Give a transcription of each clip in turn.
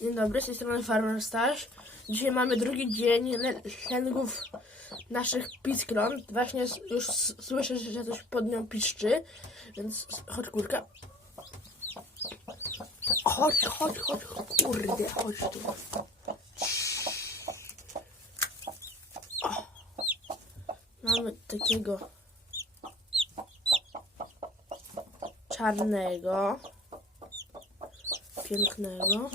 Dzień dobry, z tej strony Farmer Staś. Dzisiaj mamy drugi dzień lęgów naszych piskron. Właśnie już słyszę, że coś pod nią piszczy, więc chodź kurka. Chodź, chodź, chodź, kurde, chodź tu. Mamy takiego czarnego, pięknego.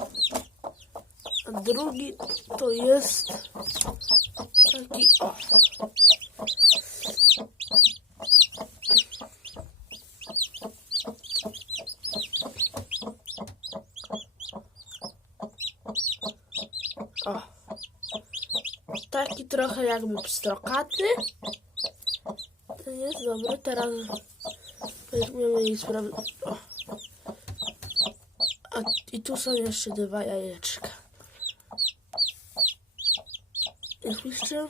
A drugi to jest taki o. Taki trochę jakby pstrokaty. To jest dobry. Teraz weźmiemy i. A i tu są jeszcze dwa jajeczka. Jak jeszcze?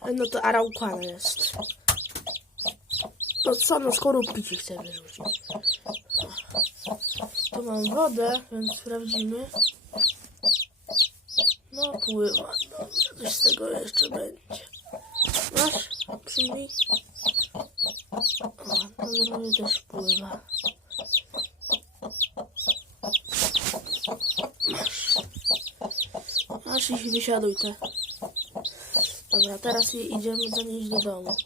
O, no to arałkana jest. No co, no skorupki chcę wyrzucić. Tu mam wodę, więc sprawdzimy. No pływa, dobrze, coś z tego jeszcze będzie. Masz? Przyjmij. O, ten rowy też pływa. Aż i wysiaduj te. Dobra, teraz idziemy zanieść do domu.